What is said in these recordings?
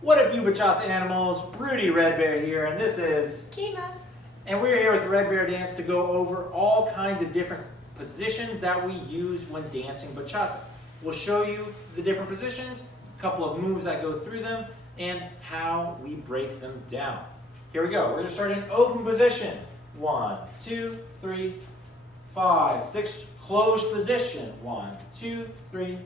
What up, you bachata animals? Rudy Red Bear here, and this is Kima. And we're here with Red Bear Dance to go over all kinds of different positions that we use when dancing bachata. We'll show you the different positions, a couple of moves that go through them, and how we break them down. Here we go. We're going to start in open position. 1, 2, 3, 5, 6. Closed position. 1, 2, 3,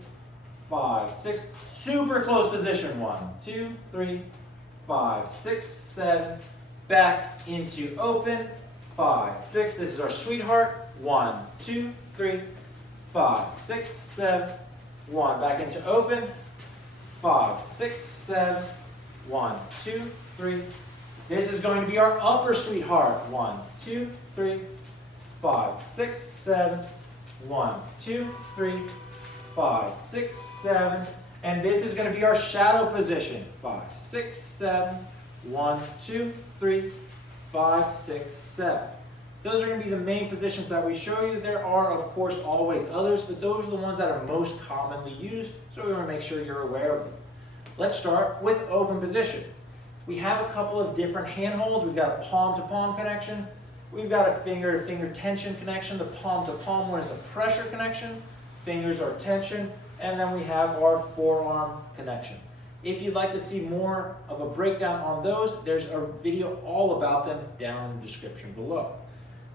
5, 6. Super close position. 1, 2, 3, 5, 6, 7. Back into open. 5, 6. This is our sweetheart. 1, 2, 3, 5, 6, 7. 1. Back into open. 5, 6, 7. 1, 2, 3. This is going to be our upper sweetheart. 1, 2, 3, 5, 6, 7. 1, 2, 3, 5, 6, 7. And this is going to be our shadow position. 5, 6, 7. 1, 2, 3, 5, 6, 7. Those are going to be the main positions that we show you. There are, of course, always others, but those are the ones that are most commonly used, so we want to make sure you're aware of them. Let's start with open position. We have a couple of different hand holds. We've got a palm-to-palm connection. We've got a finger-to-finger tension connection. The palm-to-palm one is a pressure connection. Fingers are tension. And then we have our forearm connection. If you'd like to see more of a breakdown on those, there's a video all about them down in the description below.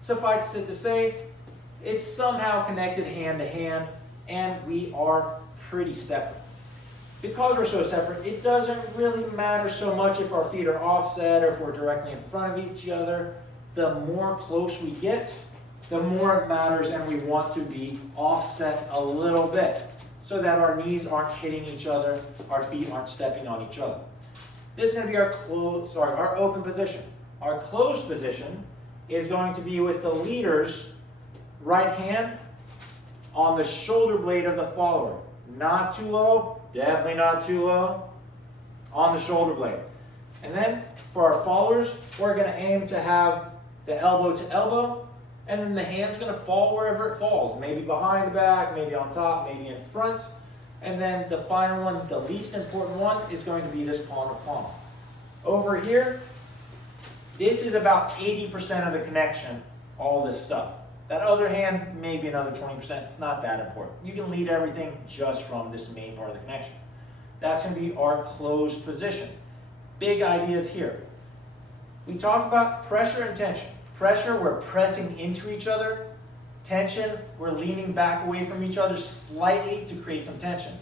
Suffice it to say, it's somehow connected hand to hand, and we are pretty separate. Because we're so separate, it doesn't really matter so much if our feet are offset or if we're directly in front of each other. The more close we get, the more it matters, and we want to be offset a little bit so that our knees aren't hitting each other, our feet aren't stepping on each other. This is going to be our open position. Our closed position is going to be with the leader's right hand on the shoulder blade of the follower. Not too low, definitely not too low, on the shoulder blade. And then for our followers, we're going to aim to have the elbow to elbow, and then the hand's going to fall wherever it falls. Maybe behind the back, maybe on top, maybe in front. And then the final one, the least important one, is going to be this palm to palm. Over here, this is about 80% of the connection, all this stuff. That other hand, maybe another 20%. It's not that important. You can lead everything just from this main part of the connection. That's going to be our closed position. Big ideas here. We talk about pressure and tension. Pressure, we're pressing into each other. Tension, we're leaning back away from each other slightly to create some tension.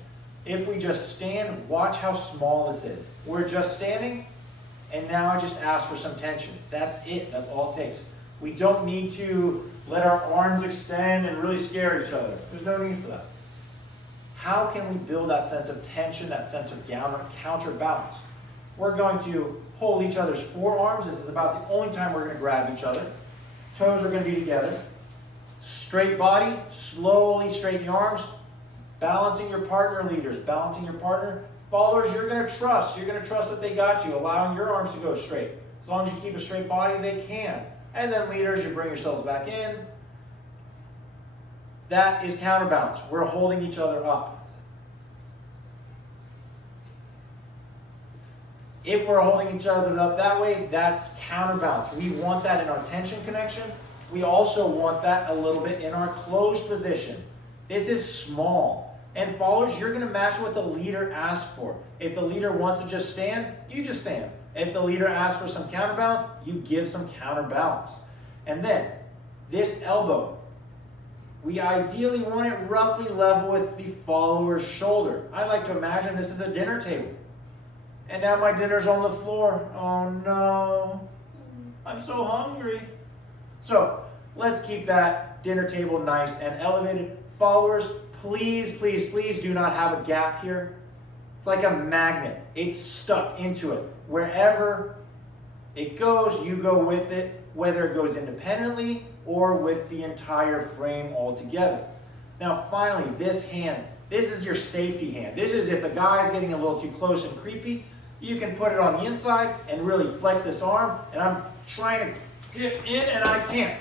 If we just stand, watch how small this is. We're just standing, and now I just ask for some tension. That's it. That's all it takes. We don't need to let our arms extend and really scare each other. There's no need for that. How can we build that sense of tension, that sense of counterbalance? We're going to hold each other's forearms. This is about the only time we're going to grab each other. Toes are going to be together. Straight body, slowly straighten your arms. Balancing your partner, leaders, balancing your partner. Followers, you're going to trust. You're going to trust that they got you, allowing your arms to go straight. As long as you keep a straight body, they can. And then leaders, you bring yourselves back in. That is counterbalance. We're holding each other up. If we're holding each other up that way, that's counterbalance. We want that in our tension connection. We also want that a little bit in our closed position. This is small. And followers, you're going to match what the leader asks for. If the leader wants to just stand, you just stand. If the leader asks for some counterbalance, you give some counterbalance. And then, this elbow, we ideally want it roughly level with the follower's shoulder. I like to imagine this is a dinner table. And now my dinner's on the floor. Oh no, I'm so hungry. So let's keep that dinner table nice and elevated. Followers, please, please, please do not have a gap here. It's like a magnet. It's stuck into it. Wherever it goes, you go with it, whether it goes independently or with the entire frame all together. Now finally, this hand. This is your safety hand. This is if the guy's getting a little too close and creepy. You can put it on the inside and really flex this arm, and I'm trying to get in and I can't.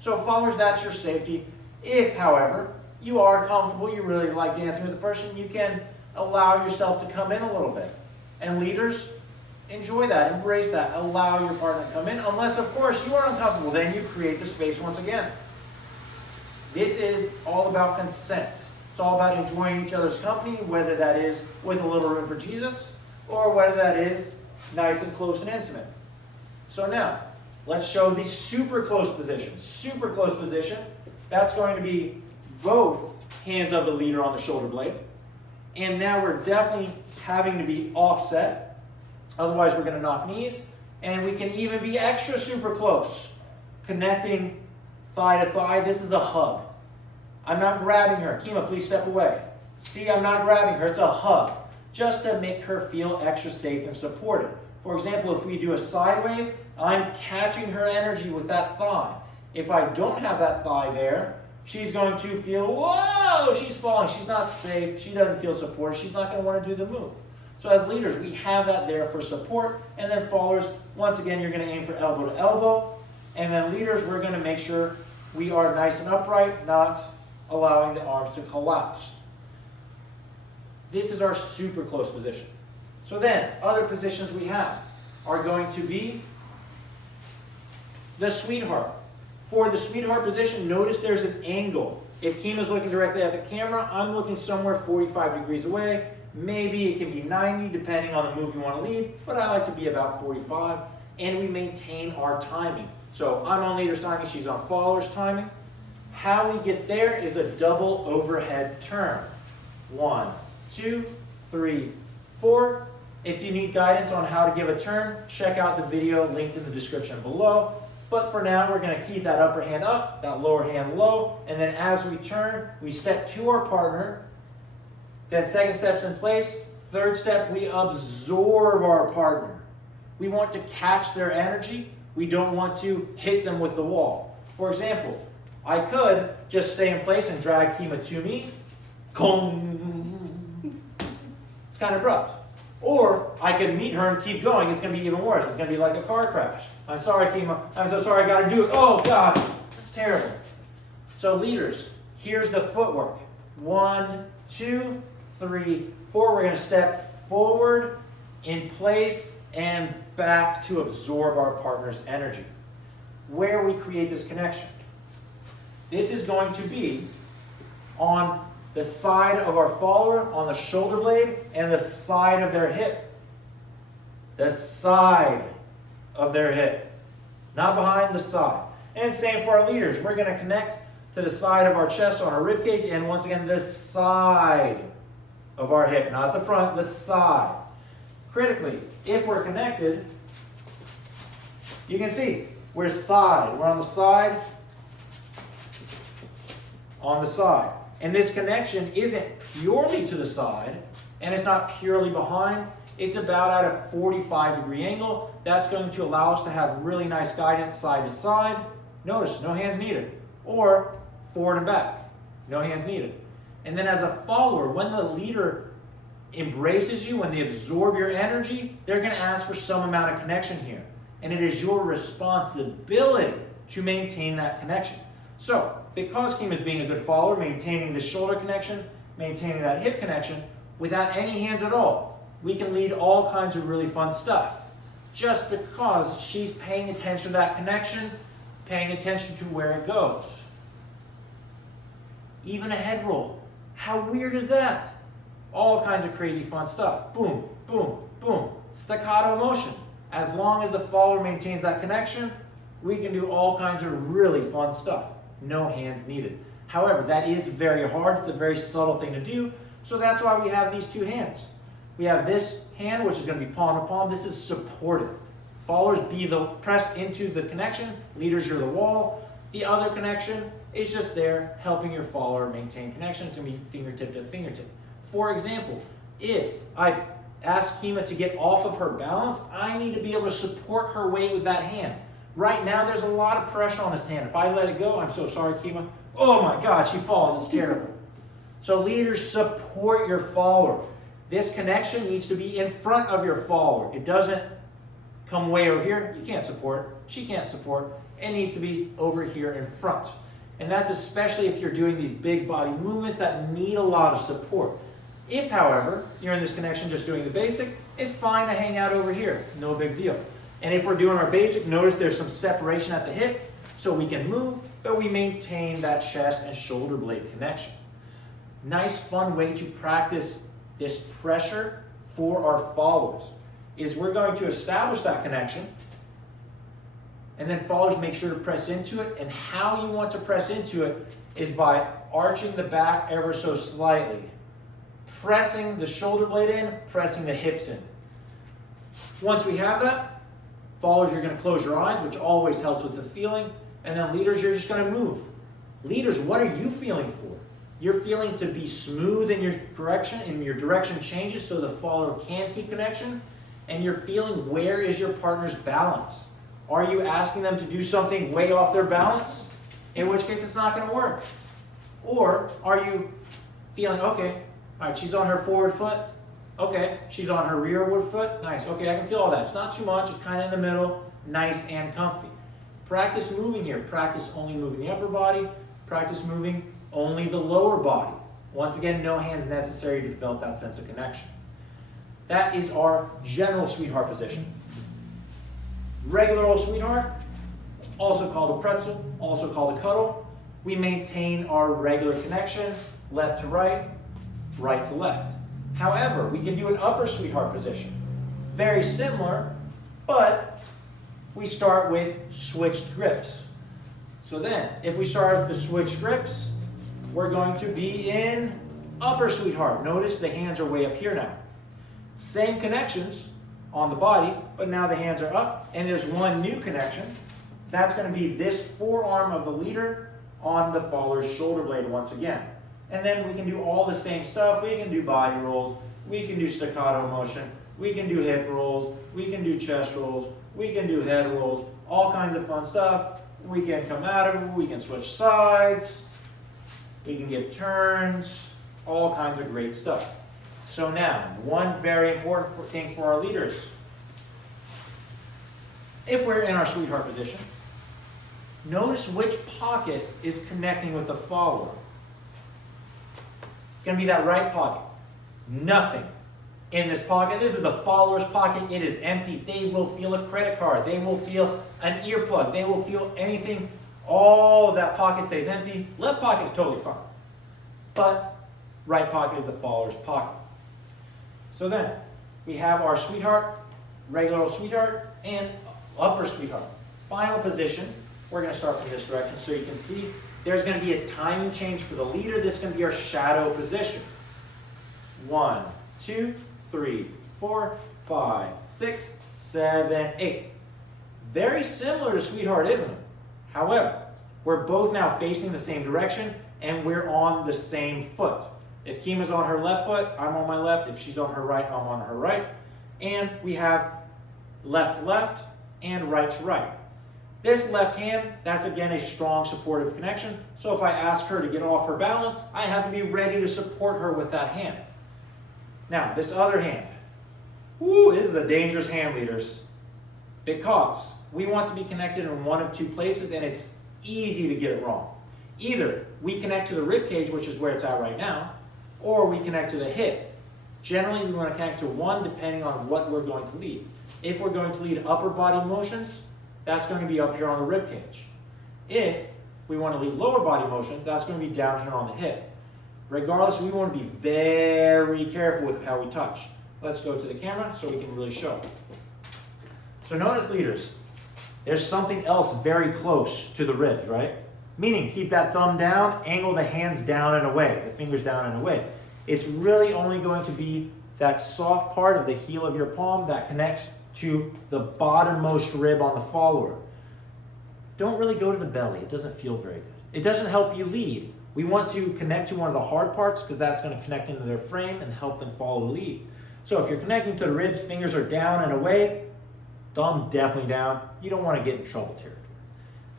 So followers, that's your safety. If, however, you are comfortable, you really like dancing with the person, you can allow yourself to come in a little bit. And leaders, enjoy that, embrace that, allow your partner to come in, unless of course you are uncomfortable, then you create the space once again. This is all about consent. It's all about enjoying each other's company, whether that is with a little room for Jesus, or whether that is nice and close and intimate. So now, let's show the super close position. Super close position, that's going to be both hands of the leader on the shoulder blade. And now we're definitely having to be offset. Otherwise we're going to knock knees. And we can even be extra super close. Connecting thigh to thigh. This is a hug. I'm not grabbing her. Kima, please step away. See, I'm not grabbing her. It's a hug. Just to make her feel extra safe and supported. For example, if we do a side wave, I'm catching her energy with that thigh. If I don't have that thigh there, she's going to feel, whoa, she's falling. She's not safe. She doesn't feel supported. She's not going to want to do the move. So as leaders, we have that there for support. And then followers, once again, you're going to aim for elbow to elbow. And then leaders, we're going to make sure we are nice and upright, not allowing the arms to collapse. This is our super close position. So then, other positions we have are going to be the sweetheart. For the sweetheart position, notice there's an angle. If Kima's looking directly at the camera, I'm looking somewhere 45 degrees away. Maybe it can be 90, depending on the move you want to lead, but I like to be about 45. And we maintain our timing. So I'm on leader's timing, she's on follower's timing. How we get there is a double overhead turn. 1, 2, 3, 4. If you need guidance on how to give a turn, check out the video linked in the description below. But for now, we're going to keep that upper hand up, that lower hand low, and then as we turn, we step to our partner. Then second step's in place. Third step, we absorb our partner. We want to catch their energy. We don't want to hit them with the wall. For example, I could just stay in place and drag Kima to me. It's kind of abrupt. Or I could meet her and keep going. It's going to be even worse. It's going to be like a car crash. I'm sorry, Kima. I'm so sorry. I got to do it. Oh, God. That's terrible. So leaders, here's the footwork. 1, 2, 3, 4. We're going to step forward, in place, and back to absorb our partner's energy. Where we create this connection. This is going to be on the side of our follower, on the shoulder blade, and the side of their hip. The side of their hip. Not behind, the side. And same for our leaders. We're going to connect to the side of our chest on our rib cage, and once again, the side of our hip. Not the front, the side. Critically, if we're connected, you can see we're side. We're on the side, on the side. And this connection isn't purely to the side, and it's not purely behind. It's about at a 45-degree angle. That's going to allow us to have really nice guidance side to side. Notice, no hands needed. Or forward and back. No hands needed. And then as a follower, when the leader embraces you, when they absorb your energy, they're going to ask for some amount of connection here. And it is your responsibility to maintain that connection. So, because Kima is being a good follower, maintaining the shoulder connection, maintaining that hip connection, without any hands at all, we can lead all kinds of really fun stuff. Just because she's paying attention to that connection, paying attention to where it goes. Even a head roll. How weird is that? All kinds of crazy fun stuff. Boom, boom, boom. Staccato motion. As long as the follower maintains that connection, we can do all kinds of really fun stuff. No hands needed. However, that is very hard. It's a very subtle thing to do. So that's why we have these two hands. We have this hand, which is going to be palm to palm. This is supportive. Followers be the press into the connection. Leaders, you're the wall. The other connection is just there helping your follower maintain connection. It's going to be fingertip to fingertip. For example, if I ask Kima to get off of her balance, I need to be able to support her weight with that hand. Right now, there's a lot of pressure on this hand. If I let it go, I'm so sorry, Kima. Oh my God, she falls. It's terrible. So leaders, support your follower. This connection needs to be in front of your follower. It doesn't come way over here. You can't support. She can't support. It needs to be over here in front. And that's especially if you're doing these big body movements that need a lot of support. If, however, you're in this connection just doing the basic, it's fine to hang out over here, no big deal. And if we're doing our basic, notice there's some separation at the hip, so we can move, but we maintain that chest and shoulder blade connection. Nice, fun way to practice this pressure for our followers is we're going to establish that connection, and then followers make sure to press into it, and how you want to press into it is by arching the back ever so slightly, pressing the shoulder blade in, pressing the hips in. Once we have that, followers, you're going to close your eyes, which always helps with the feeling, and then leaders, you're just going to move. Leaders, what are you feeling for? You're feeling to be smooth in your direction, and your direction changes so the follower can keep connection, and you're feeling where is your partner's balance. Are you asking them to do something way off their balance? In which case it's not going to work. Or are you feeling, okay, all right, she's on her forward foot. Okay, she's on her rearward foot. Nice. Okay, I can feel all that. It's not too much. It's kind of in the middle. Nice and comfy. Practice moving here. Practice only moving the upper body. Practice moving only the lower body. Once again, no hands necessary to develop that sense of connection. That is our general sweetheart position. Regular old sweetheart, also called a pretzel, also called a cuddle. We maintain our regular connection, left to right, right to left. However, we can do an upper sweetheart position. Very similar, but we start with switched grips. So then, if we start with the switched grips, we're going to be in upper sweetheart. Notice the hands are way up here now. Same connections on the body, but now the hands are up, and there's one new connection. That's going to be this forearm of the leader on the follower's shoulder blade once again. And then we can do all the same stuff. We can do body rolls, we can do staccato motion, we can do hip rolls, we can do chest rolls, we can do head rolls, all kinds of fun stuff. We can come out of it, we can switch sides, we can give turns, all kinds of great stuff. So now, one very important thing for our leaders. If we're in our sweetheart position, notice which pocket is connecting with the follower. It's going to be that right pocket. Nothing in this pocket. This is the follower's pocket. It is empty. They will feel a credit card. They will feel an earplug. They will feel anything. All of that pocket stays empty. Left pocket is totally fine. But right pocket is the follower's pocket. So then, we have our sweetheart, regular old sweetheart, and upper sweetheart. Final position, we're going to start from this direction so you can see there's going to be a timing change for the leader. This is going to be our shadow position. 1, 2, 3, 4, 5, 6, 7, 8. Very similar to sweetheart, isn't it? However, we're both now facing the same direction and we're on the same foot. If Kima's on her left foot, I'm on my left. If she's on her right, I'm on her right. And we have left to left and right to right. This left hand, that's again a strong supportive connection. So if I ask her to get off her balance, I have to be ready to support her with that hand. Now, this other hand. Woo, this is a dangerous hand, leaders. Because we want to be connected in one of two places and it's easy to get it wrong. Either we connect to the rib cage, which is where it's at right now, or we connect to the hip. Generally, we want to connect to one depending on what we're going to lead. If we're going to lead upper body motions, that's going to be up here on the rib cage. If we want to lead lower body motions, that's going to be down here on the hip. Regardless, we want to be very careful with how we touch. Let's go to the camera so we can really show. So notice, leaders, there's something else very close to the ribs, right? Meaning, keep that thumb down, angle the hands down and away, the fingers down and away. It's really only going to be that soft part of the heel of your palm that connects to the bottommost rib on the follower. Don't really go to the belly. It doesn't feel very good. It doesn't help you lead. We want to connect to one of the hard parts because that's going to connect into their frame and help them follow the lead. So if you're connecting to the ribs, fingers are down and away, thumb definitely down. You don't want to get in trouble territory.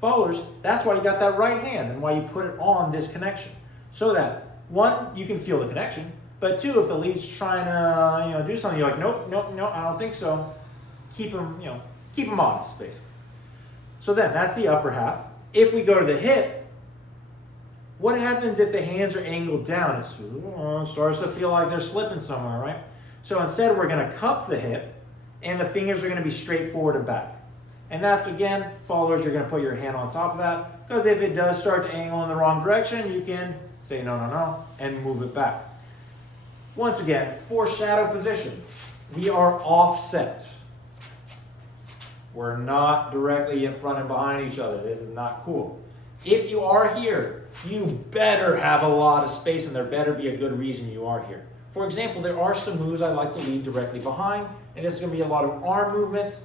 Followers, that's why you got that right hand and why you put it on this connection. So that, one, you can feel the connection, but two, if the lead's trying to do something, you're like, nope, I don't think so. Keep them honest, basically. So then, that's the upper half. If we go to the hip, What happens if the hands are angled down? It starts to feel like they're slipping somewhere, right? So instead, we're going to cup the hip, and the fingers are going to be straight forward and back. And that's, again, followers, you're going to put your hand on top of that, because if it does start to angle in the wrong direction, you can say no, no, no, and move it back. Once again, for shadow position, we are offset. We're not directly in front and behind each other. This is not cool. If you are here, you better have a lot of space, and there better be a good reason you are here. For example, there are some moves I like to lead directly behind, and there's going to be a lot of arm movements,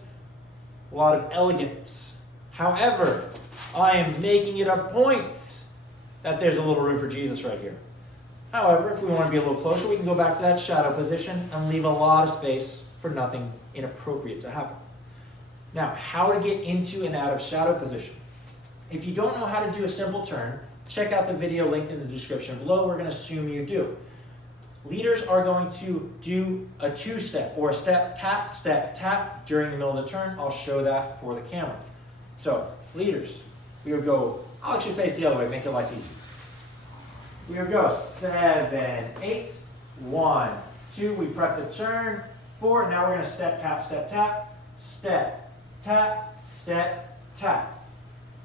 a lot of elegance. However, I am making it a point that there's a little room for Jesus right here. However, if we want to be a little closer, we can go back to that shadow position and leave a lot of space for nothing inappropriate to happen. Now, how to get into and out of shadow position. If you don't know how to do a simple turn, check out the video linked in the description below. We're going to assume you do. Leaders are going to do a two-step or a step, tap during the middle of the turn. I'll show that for the camera. So, leaders, we will go, I'll actually face the other way, make your life easy. We will go 7, 8, 1, 2, we prep the turn, 4, now we're going to step, tap, step, tap.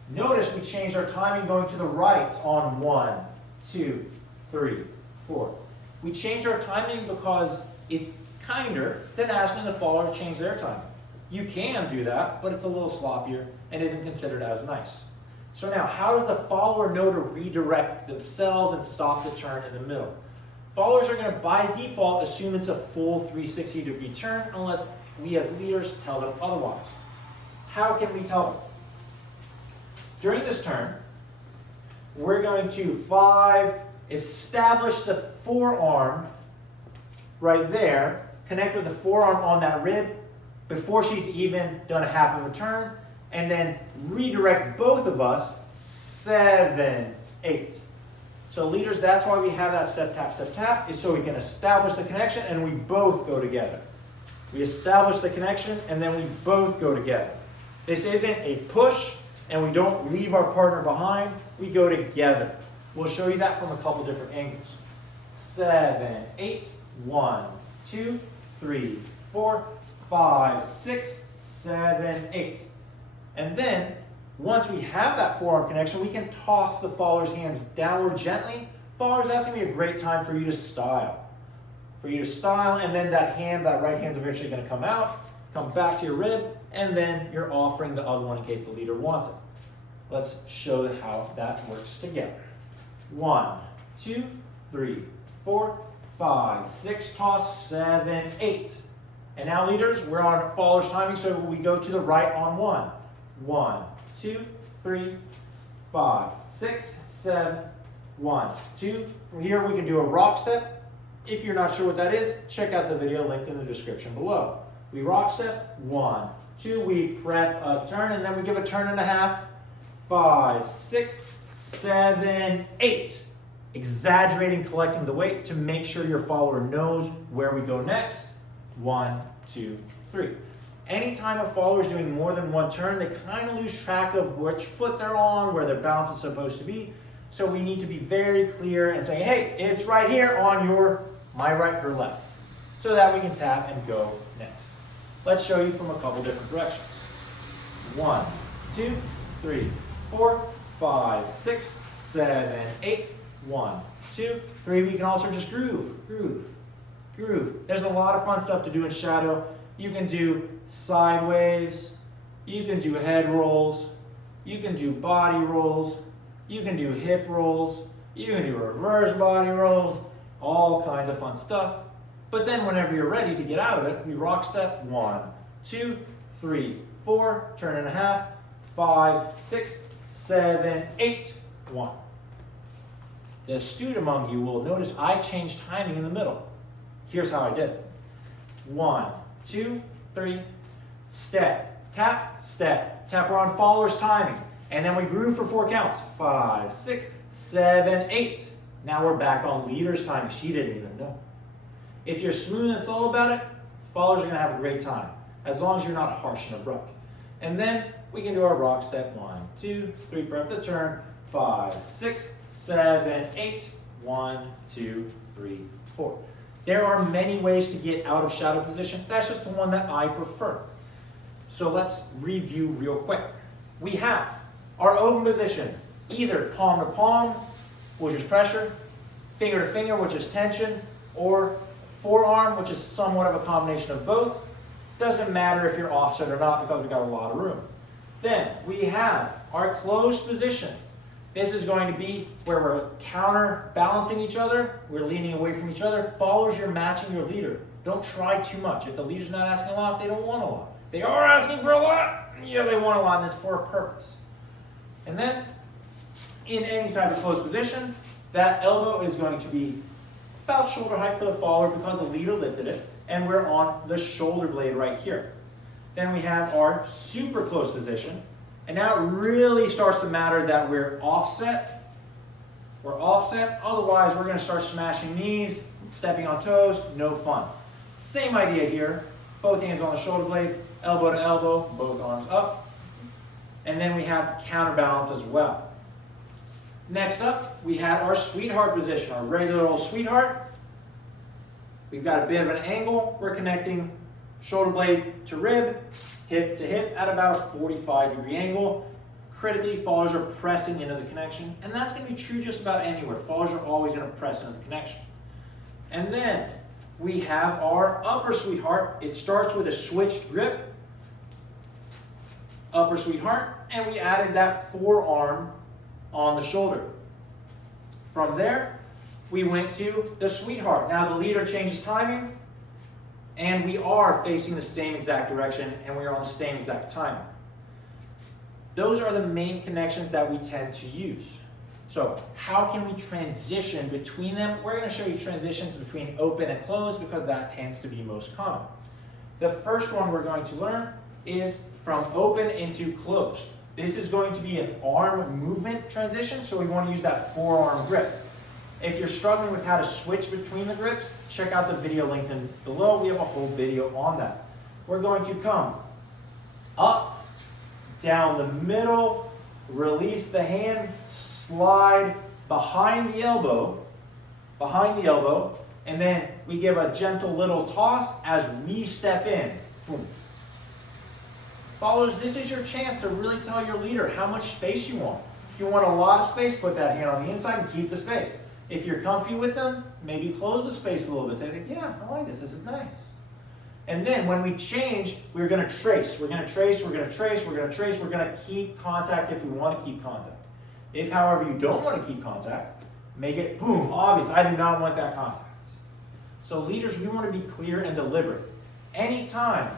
Notice we changed our timing going to the right on 1, 2, 3, 4. We change our timing because it's kinder than asking the follower to change their timing. You can do that, but it's a little sloppier and isn't considered as nice. So now, how does the follower know to redirect themselves and stop the turn in the middle? Followers are going to, by default, assume it's a full 360-degree turn unless we as leaders tell them otherwise. How can we tell them? During this turn, we're going to establish the forearm right there, connect with the forearm on that rib before she's even done a half of a turn, and then redirect both of us, 7, 8. So leaders, that's why we have that step, tap, is so we can establish the connection and we both go together. We establish the connection and then we both go together. This isn't a push and we don't leave our partner behind, we go together. We'll show you that from a couple different angles. 7, 8, 1, 2, 3, 4, 5, 6, 7, 8. And then, once we have that forearm connection, we can toss the follower's hands downward gently. Followers, that's going to be a great time for you to style. And then that right hand's eventually going to come out, come back to your rib, and then you're offering the other one in case the leader wants it. Let's show how that works together. 1, 2, 3, 4, 5, 6, toss, 7, 8. And now leaders, we're on follower's timing, so we go to the right on 1. 1, 2, 3, 5, 6, 7, 1, 2. From here we can do a rock step. If you're not sure what that is, check out the video linked in the description below. We rock step, 1, 2, we prep a turn, and then we give a turn and a half. 5, 6, 7, 8. Exaggerating, collecting the weight to make sure your follower knows where we go next. 1, 2, 3. Anytime a follower is doing more than one turn, they kind of lose track of which foot they're on, where their balance is supposed to be. So we need to be very clear and say, hey, it's right here on my right, your left, so that we can tap and go next. Let's show you from a couple different directions. 1, 2, 3, 4, 5, 6, 7, 8. 1, 2, 3. We can also just groove. There's a lot of fun stuff to do in shadow. You can do sideways, you can do head rolls, you can do body rolls, you can do hip rolls, you can do reverse body rolls, all kinds of fun stuff. But then whenever you're ready to get out of it, we rock step 1, 2, 3, 4, turn and a half, 5, 6, 7, 8, 1. The astute among you will notice I changed timing in the middle. Here's how I did it. 1, 2, 3, step, tap. We're on follower's timing. And then we groove for 4 counts. 5, 6, 7, 8. Now we're back on leader's timing. She didn't even know. If you're smooth and slow about it, followers are going to have a great time, as long as you're not harsh and abrupt. And then we can do our rock step. 1, 2, 3, prep the turn. 5, 6, 7, 8. 1, 2, 3, 4. There are many ways to get out of shadow position. That's just the one that I prefer. So let's review real quick. We have our open position, either palm to palm, which is pressure, finger to finger, which is tension, or forearm, which is somewhat of a combination of both. Doesn't matter if you're offset or not because we got a lot of room. Then we have our closed position. This is going to be where we're counterbalancing each other. We're leaning away from each other. Followers, you're matching your leader. Don't try too much. If the leader's not asking a lot, they don't want a lot. They are asking for a lot. Yeah, they want a lot, and it's for a purpose. And then, in any type of closed position, that elbow is going to be about shoulder height for the follower because the leader lifted it, and we're on the shoulder blade right here. Then we have our super close position, and now it really starts to matter that we're offset. We're offset, otherwise we're going to start smashing knees, stepping on toes, no fun. Same idea here, both hands on the shoulder blade, elbow to elbow, both arms up. And then we have counterbalance as well. Next up, we have our sweetheart position, our regular old sweetheart. We've got a bit of an angle. We're connecting shoulder blade to rib, hip to hip at about a 45-degree angle. Critically, followers are pressing into the connection, and that's going to be true just about anywhere. Followers are always going to press into the connection. And then we have our upper sweetheart. It starts with a switched grip, upper sweetheart, and we added that forearm on the shoulder. From there, we went to the sweetheart. Now the leader changes timing, and we are facing the same exact direction, and we are on the same exact timing. Those are the main connections that we tend to use. So how can we transition between them? We're going to show you transitions between open and closed because that tends to be most common. The first one we're going to learn is from open into closed. This is going to be an arm movement transition, so we want to use that forearm grip. If you're struggling with how to switch between the grips, check out the video linked in below. We have a whole video on that. We're going to come up, down the middle, release the hand, slide behind the elbow, and then we give a gentle little toss as we step in. Boom. Followers, this is your chance to really tell your leader how much space you want. If you want a lot of space, put that hand on the inside and keep the space. If you're comfy with them, maybe close the space a little bit. Say, yeah, I like this. This is nice. And then when we change, we're going to trace. We're going to trace, we're going to trace, we're going to trace. We're going to keep contact if we want to keep contact. If, however, you don't want to keep contact, make it, boom, obvious. I do not want that contact. So leaders, we want to be clear and deliberate. Anytime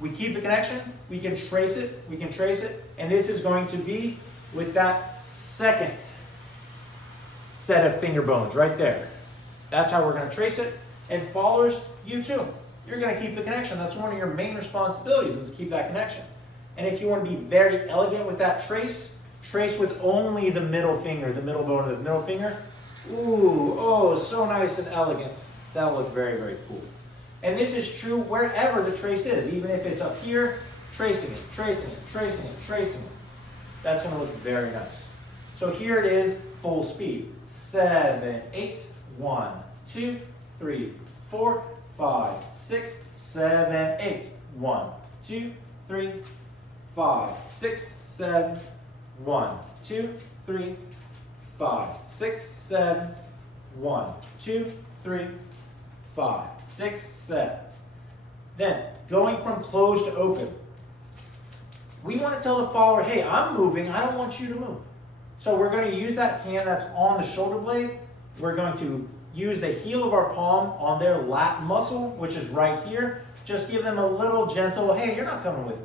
we keep the connection, we can trace it, and this is going to be with that second set of finger bones right there. That's how we're going to trace it. And followers, you too. You're going to keep the connection. That's one of your main responsibilities is to keep that connection. And if you want to be very elegant with that trace with only the middle finger, the middle bone of the middle finger. Ooh, oh, so nice and elegant. That'll look very, very cool. And this is true wherever the trace is. Even if it's up here, tracing it. That's going to look very nice. So here it is, full speed. 7, 8, 1, 2, 3, 4, 5, 6, 7, 8. 1, 2, 3, 5, 6, 7, 1, 2, 3, 5, 6, 7, 1, 2, 3, 5, 6, 7. Then, going from closed to open. We want to tell the follower, hey, I'm moving, I don't want you to move. So we're going to use that hand that's on the shoulder blade. We're going to use the heel of our palm on their lat muscle, which is right here. Just give them a little gentle, hey, you're not coming with me,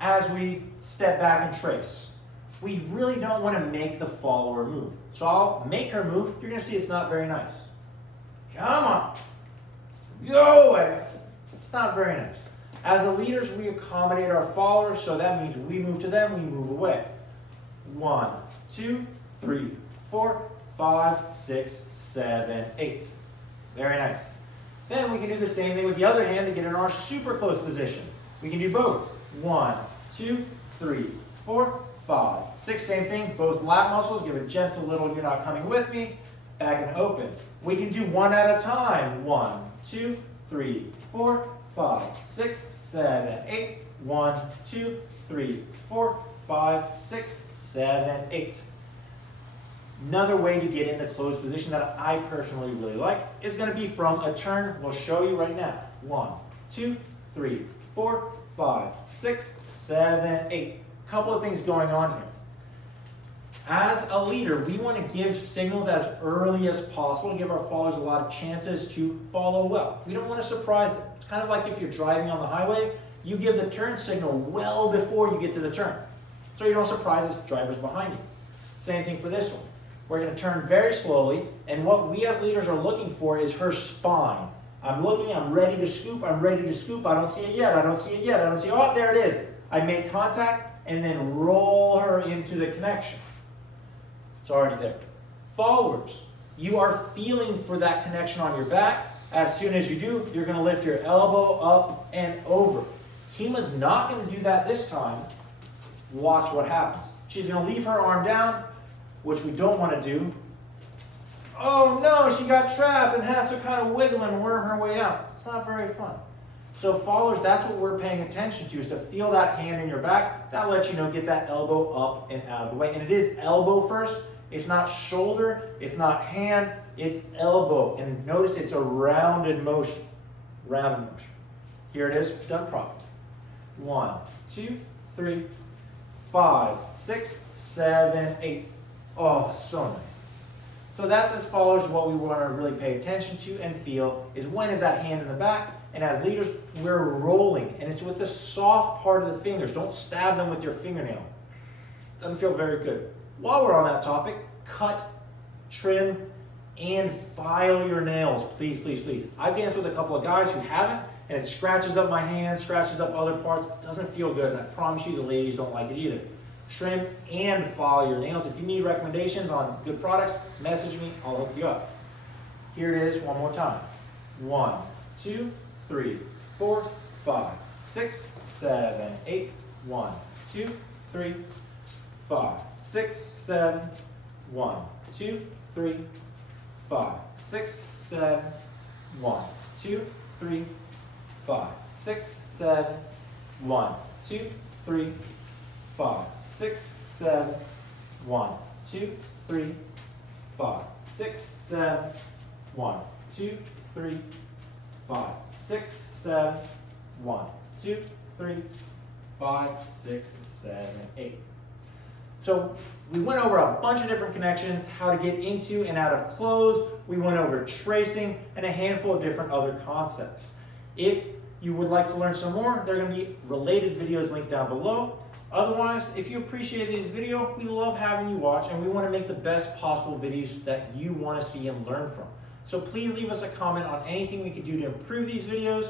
as we step back and trace. We really don't want to make the follower move. So I'll make her move. You're going to see it's not very nice. Come on. Go away. It's not very nice. As the leaders, we accommodate our followers, so that means we move to them, we move away. 1, 2, 3, 4, 5, 6, 7, 8. Very nice. Then we can do the same thing with the other hand to get in our super close position. We can do both. 1, 2, 3, 4, 5, 6. Same thing, both lat muscles. Give a gentle little, you're not coming with me. Back and open. We can do one at a time. 1, 2, 3, 4, 5, 6, 7, 8. 1, 2, 3, 4, 5, 6, 7, 8. Another way to get into closed position that I personally really like is going to be from a turn. We'll show you right now. 1, 2, 3, 4, 5, 6, 7, 8. Couple of things going on here. As a leader, we want to give signals as early as possible to give our followers a lot of chances to follow well. We don't want to surprise them. It's kind of like if you're driving on the highway, you give the turn signal well before you get to the turn, so you don't surprise the drivers behind you. Same thing for this one. We're going to turn very slowly, and what we as leaders are looking for is her spine. I'm looking, I'm ready to scoop, I don't see it yet, I don't see it yet, I don't see it. Oh, there it is. I make contact and then roll her into the connection. It's already there. Followers, you are feeling for that connection on your back. As soon as you do, you're going to lift your elbow up and over. Kima's not going to do that this time. Watch what happens. She's going to leave her arm down, which we don't want to do. Oh no, she got trapped and has to kind of wiggle and worm her way out. It's not very fun. So followers, that's what we're paying attention to, is to feel that hand in your back. That lets you know, get that elbow up and out of the way. And it is elbow first. It's not shoulder, it's not hand, it's elbow. And notice it's a rounded motion. Rounded motion. Here it is, done properly. 1, 2, 3, 5, 6, 7, 8. Oh, so nice. So that's, as followers, what we want to really pay attention to and feel is, when is that hand in the back? And as leaders, we're rolling, and it's with the soft part of the fingers. Don't stab them with your fingernail. Doesn't feel very good. While we're on that topic, cut, trim, and file your nails. Please, please, please. I've danced with a couple of guys who haven't, and it scratches up my hands, scratches up other parts. It doesn't feel good, and I promise you the ladies don't like it either. Trim and file your nails. If you need recommendations on good products, message me, I'll hook you up. Here it is one more time. 1, 2, 3, 4, 5, 6, 7, 8. 1, 2, 3, 5, 6, 7. 1, 2, 3, 5, 6, 7. 1, 2, 3, 5, 6, 7. 1, 2, 3, 5, 6, 7. 1, 2, 3, 5, 6, 7. 1, 2, 3, 5, 6, 7. 1, 2, 3, 5, 6, 7, 8. So we went over a bunch of different connections, how to get into and out of close. We went over tracing and a handful of different other concepts. If you would like to learn some more, there are going to be related videos linked down below. Otherwise, if you appreciated this video, we love having you watch, and we want to make the best possible videos that you want to see and learn from. So please leave us a comment on anything we could do to improve these videos,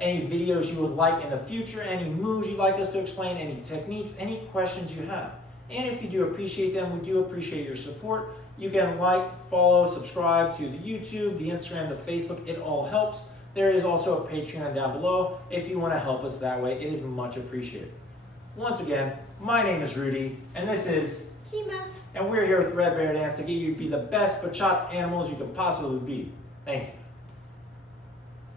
any videos you would like in the future, any moves you'd like us to explain, any techniques, any questions you have. And if you do appreciate them, we do appreciate your support. You can like, follow, subscribe to the YouTube, the Instagram, the Facebook. It all helps. There is also a Patreon down below if you want to help us that way. It is much appreciated. Once again, my name is Rudy, and this is Kima. And we're here with Red Bear Dance to get you to be the best bachata animals you can possibly be. Thank you.